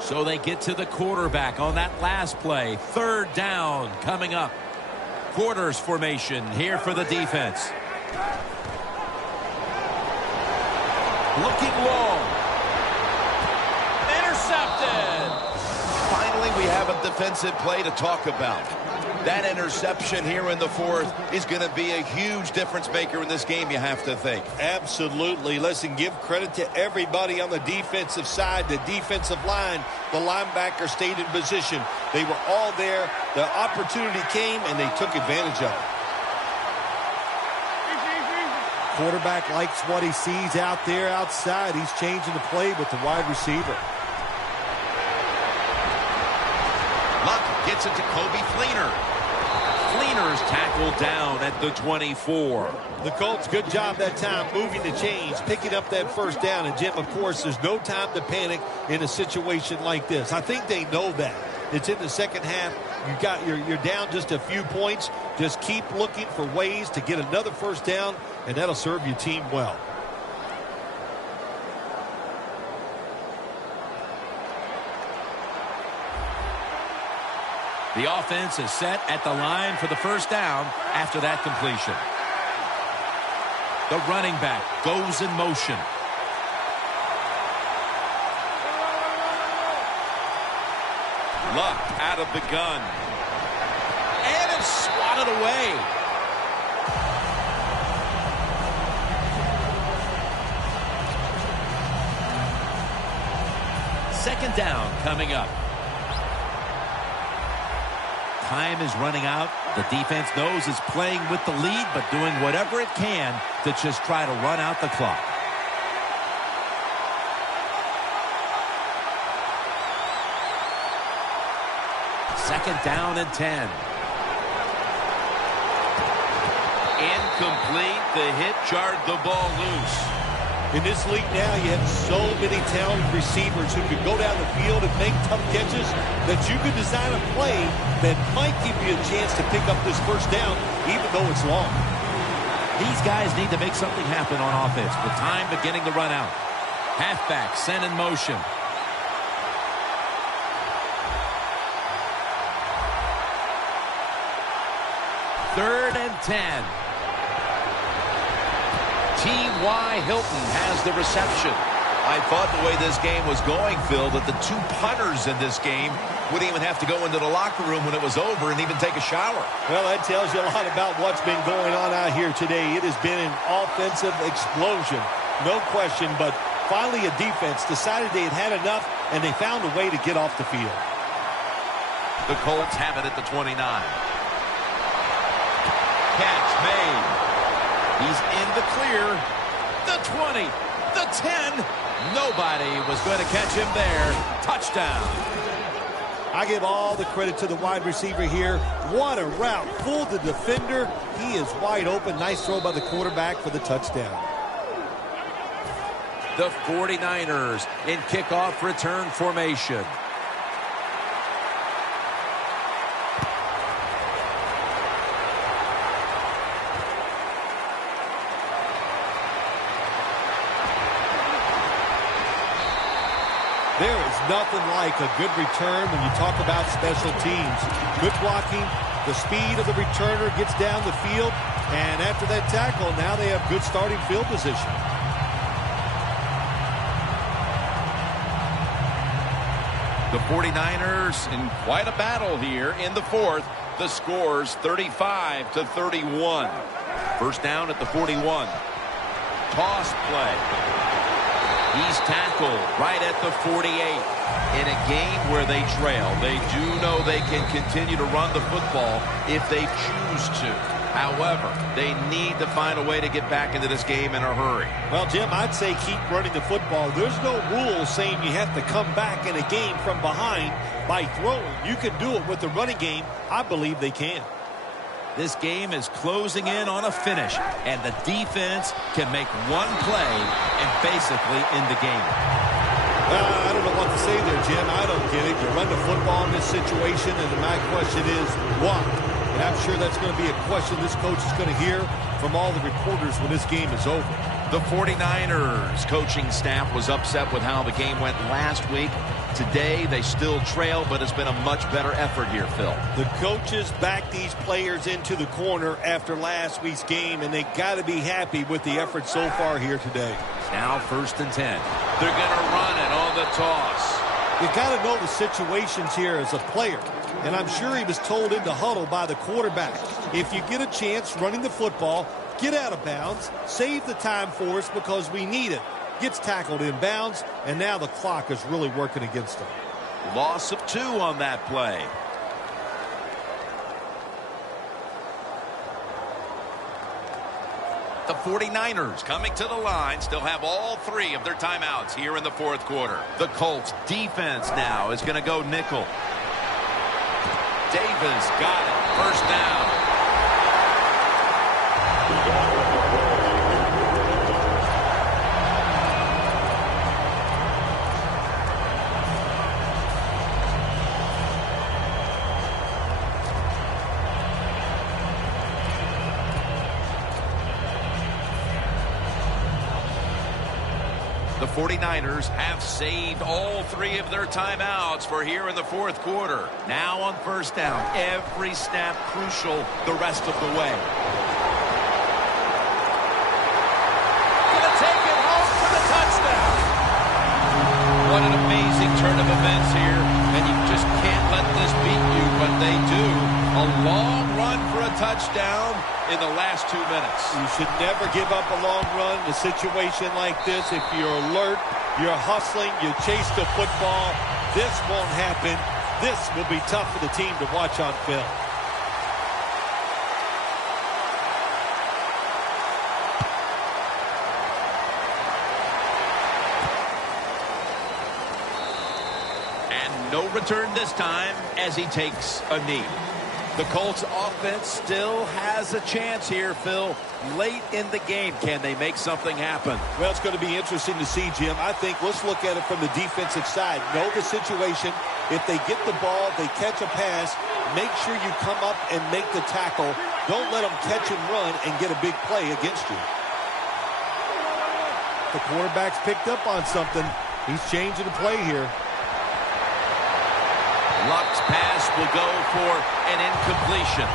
So they get to the quarterback on that last play. 3rd down coming up. Quarters formation here for the defense. Looking long. Intercepted. Finally, we have a defensive play to talk about. That interception here in the 4th is going to be a huge difference maker in this game, you have to think. Absolutely. Listen, give credit to everybody on the defensive side, the defensive line. The linebacker stayed in position. They were all there. The opportunity came, and they took advantage of it. Quarterback likes what he sees out there outside. He's changing the play with the wide receiver. Luck gets it to Kobe Fleener. Fleener's tackled down at the 24. The Colts, good job that time moving the chains, picking up that 1st down. And, Jim, of course, there's no time to panic in a situation like this. I think they know that. It's in the 2nd half. You're down just a few points. Just keep looking for ways to get another 1st down, and that'll serve your team well. The offense is set at the line for the 1st down after that completion. The running back goes in motion. Luck out of the gun. And it's swatted away. Second down coming up. Time is running out. The defense knows it's playing with the lead, but doing whatever it can to just try to run out the clock. Second down and 10. Incomplete. The hit jarred the ball loose. In this league now, you have so many talented receivers who can go down the field and make tough catches that you could design a play that might give you a chance to pick up this 1st down, even though it's long. These guys need to make something happen on offense with time beginning to run out. Halfback sent in motion. Third and 10. T.Y. Hilton has the reception. I thought the way this game was going, Phil, that the 2 punters in this game wouldn't even have to go into the locker room when it was over and even take a shower. Well, that tells you a lot about what's been going on out here today. It has been an offensive explosion, no question, but finally a defense decided they had had enough, and they found a way to get off the field. The Colts have it at the 29. Catch made. He's in the clear. The 20. The 10. Nobody was going to catch him there. Touchdown. I give all the credit to the wide receiver here. What a route. Pulled the defender. He is wide open. Nice throw by the quarterback for the touchdown. The 49ers in kickoff return formation. There is nothing like a good return when you talk about special teams. Good blocking, the speed of the returner gets down the field, and after that tackle, now they have good starting field position. The 49ers in quite a battle here in the fourth. The score's 35-31. First down at the 41. Toss play. He's tackled right at the 48. In a game where they trail, they do know they can continue to run the football if they choose to. However, they need to find a way to get back into this game in a hurry. Well, Jim, I'd say keep running the football. There's no rule saying you have to come back in a game from behind by throwing. You can do it with the running game. I believe they can. This game is closing in on a finish, and the defense can make one play and basically end the game. I don't know what to say there, Jim. I don't get it. You run the football in this situation, and my question is, why? And I'm sure that's going to be a question this coach is going to hear from all the reporters when this game is over. The 49ers coaching staff was upset with how the game went last week. Today, they still trail, but it's been a much better effort here, Phil. The coaches backed these players into the corner after last week's game, and they got to be happy with the effort so far here today. Now 1st and 10. They're going to run it on the toss. You got to know the situations here as a player, and I'm sure he was told in the huddle by the quarterback. If you get a chance running the football, get out of bounds, save the time for us because we need it. Gets tackled in bounds, and now the clock is really working against him. Loss of 2 on that play. The 49ers coming to the line still have all 3 of their timeouts here in the fourth quarter. The Colts defense now is going to go nickel. Davis got it. First down. The 49ers have saved all 3 of their timeouts for here in the fourth quarter. Now on first down, every snap crucial the rest of the way. Gonna take it home for the touchdown. What an amazing turn of events here, and you just can't let this beat you, but they do. A long run for a touchdown in the last 2 minutes. You should never give up a long run in a situation like this. If you're alert, you're hustling, you chase the football, this won't happen. This will be tough for the team to watch on film. And no return this time as he takes a knee. The Colts offense still has a chance here, Phil. Late in the game, can they make something happen? Well, it's going to be interesting to see, Jim. I think let's look at it from the defensive side. Know the situation. If they get the ball, they catch a pass, make sure you come up and make the tackle. Don't let them catch and run and get a big play against you. The quarterback's picked up on something. He's changing the play here. Luck's pass will go for an incompletion.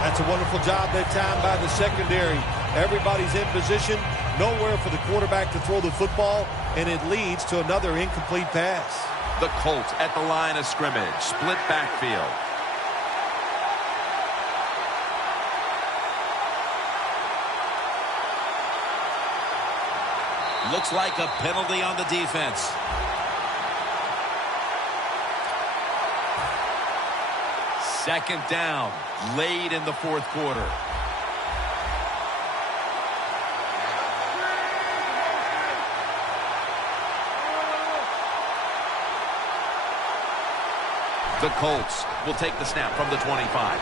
That's a wonderful job that time by the secondary. Everybody's in position. Nowhere for the quarterback to throw the football, and it leads to another incomplete pass. The Colts at the line of scrimmage. Split backfield. Looks like a penalty on the defense. Second down, late in the fourth quarter. The Colts will take the snap from the 25.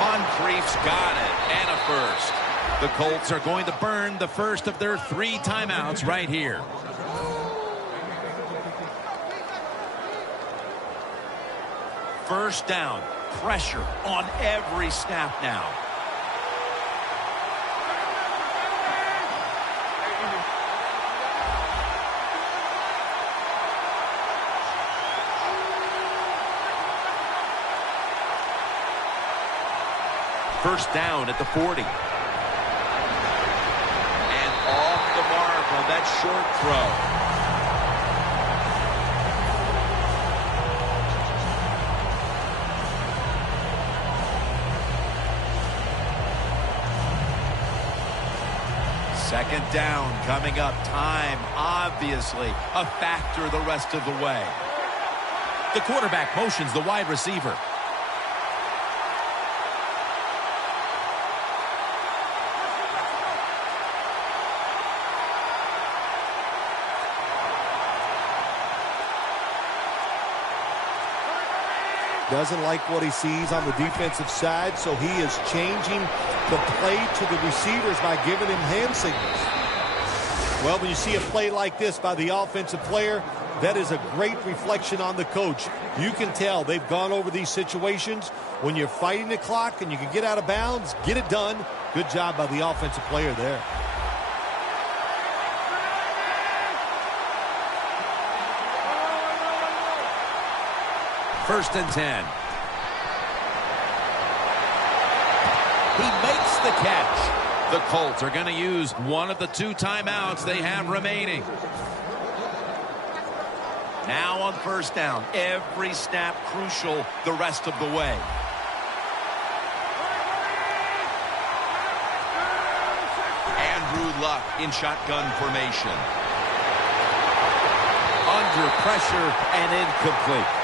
Moncrief's got it, and a first. The Colts are going to burn the first of their 3 timeouts right here. First down, pressure on every snap now. First down at the 40. And off the mark on that short throw. Second down coming up. Time, obviously, a factor the rest of the way. The quarterback motions the wide receiver. Doesn't like what he sees on the defensive side, so he is changing the play to the receivers by giving him hand signals. Well, when you see a play like this by the offensive player, that is a great reflection on the coach. You can tell they've gone over these situations. When you're fighting the clock and you can get out of bounds, get it done. Good job by the offensive player there. First and 10. He makes the catch. The Colts are going to use one of the 2 timeouts they have remaining. Now on first down. Every snap crucial the rest of the way. Andrew Luck in shotgun formation. Under pressure and incomplete.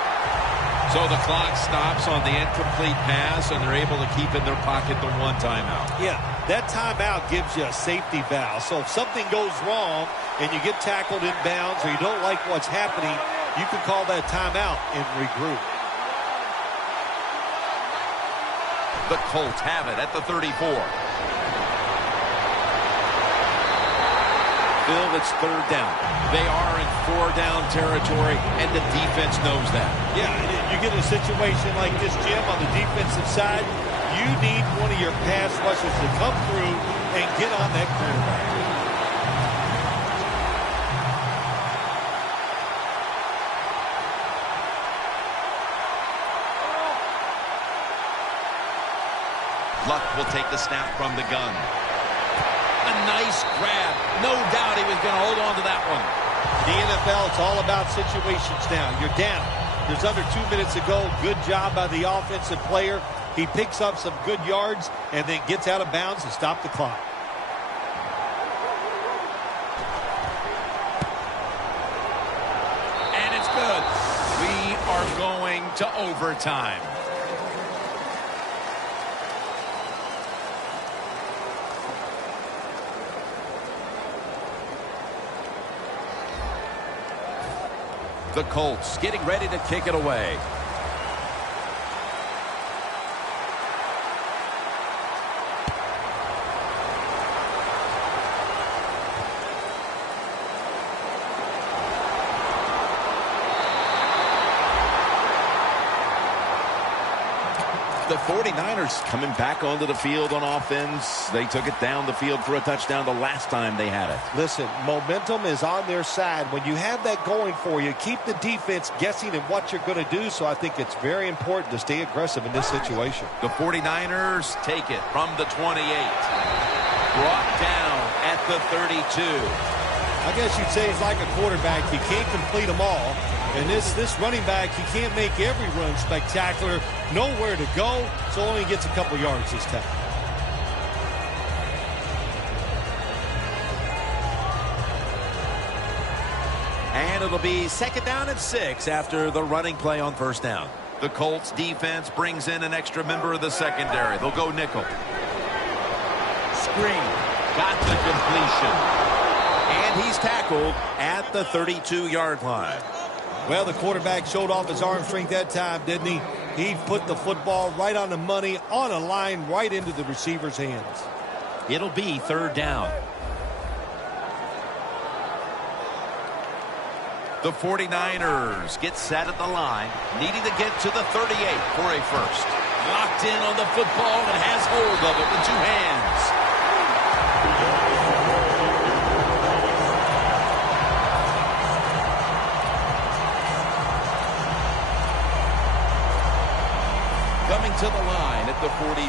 So the clock stops on the incomplete pass, and they're able to keep in their pocket the 1 timeout. Yeah, that timeout gives you a safety valve. So if something goes wrong and you get tackled in bounds or you don't like what's happening, you can call that timeout and regroup. The Colts have it at the 34. Bill, it's third down. They are in 4-down territory, and the defense knows that. Yeah, you get a situation like this, Jim, on the defensive side, you need one of your pass rushers to come through and get on that quarterback. Luck will take the snap from the gun. A nice grab. No doubt he was going to hold on to that one. The NFL, it's all about situations now. You're down. There's under 2 minutes to go. Good job by the offensive player. He picks up some good yards and then gets out of bounds to stop the clock. And it's good. We are going to overtime. The Colts getting ready to kick it away. The 49ers coming back onto the field on offense. They took it down the field for a touchdown the last time they had it. Listen, momentum is on their side. When you have that going for you, keep the defense guessing at what you're going to do. So I think it's very important to stay aggressive in this situation. The 49ers take it from the 28. Brought down at the 32. I guess you'd say he's like a quarterback. You can't complete them all. And this running back, he can't make every run spectacular. Nowhere to go, so only gets a couple yards this time. And it'll be second down and 6 after the running play on first down. The Colts defense brings in an extra member of the secondary. They'll go nickel. Screen. Got the completion. And he's tackled at the 32-yard line. Well, the quarterback showed off his arm strength that time, didn't he? He put the football right on the money, on a line, right into the receiver's hands. It'll be third down. The 49ers get set at the line, needing to get to the 38 for a first. Locked in on the football and has hold of it with 2 hands. Coming to the line at the 43.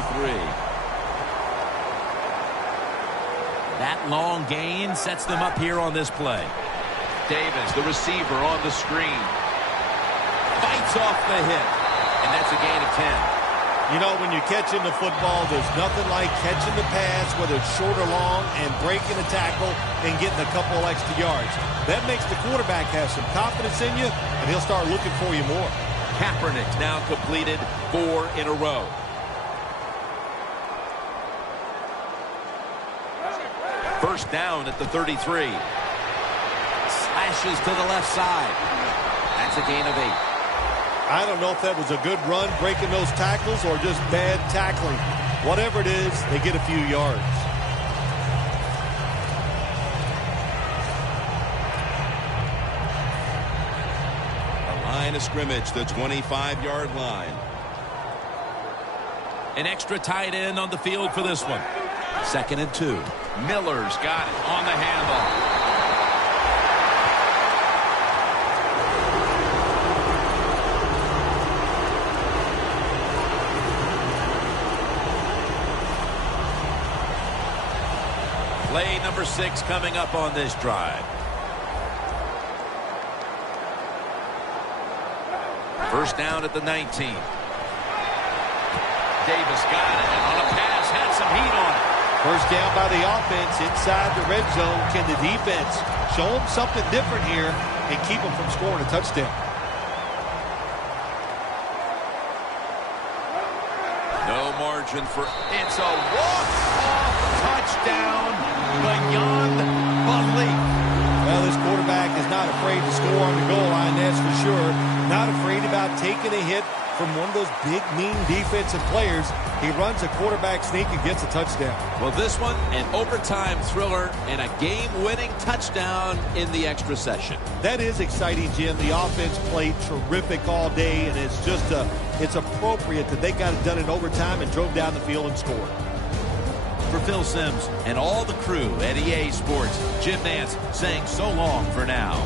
That long gain sets them up here on this play. Davis, the receiver, on the screen. Fights off the hit. And that's a gain of 10. You know, when you're catching the football, there's nothing like catching the pass, whether it's short or long, and breaking a tackle and getting a couple extra yards. That makes the quarterback have some confidence in you, and he'll start looking for you more. Kaepernick now completed 4 in a row. First down at the 33. Slashes to the left side. That's a gain of 8. I don't know if that was a good run breaking those tackles or just bad tackling. Whatever it is, they get a few yards. The line of scrimmage, the 25-yard line. An extra tight end on the field for this one. 2nd and 2. Miller's got it on the handoff. Play number 6 coming up on this drive. First down at the 19. Davis got it, and on a pass, had some heat on it. First down by the offense inside the red zone. Can the defense show them something different here and keep them from scoring a touchdown? No margin for... It's a walk-off touchdown beyond belief. Well, this quarterback is not afraid to score on the goal line, that's for sure. Not afraid about taking a hit from one of those big, mean defensive players. He runs a quarterback sneak and gets a touchdown. Well, this one, an overtime thriller and a game-winning touchdown in the extra session. That is exciting, Jim. The offense played terrific all day, and it's just it's appropriate that they got it done in overtime and drove down the field and scored. For Phil Simms and all the crew at EA Sports, Jim Nance saying so long for now.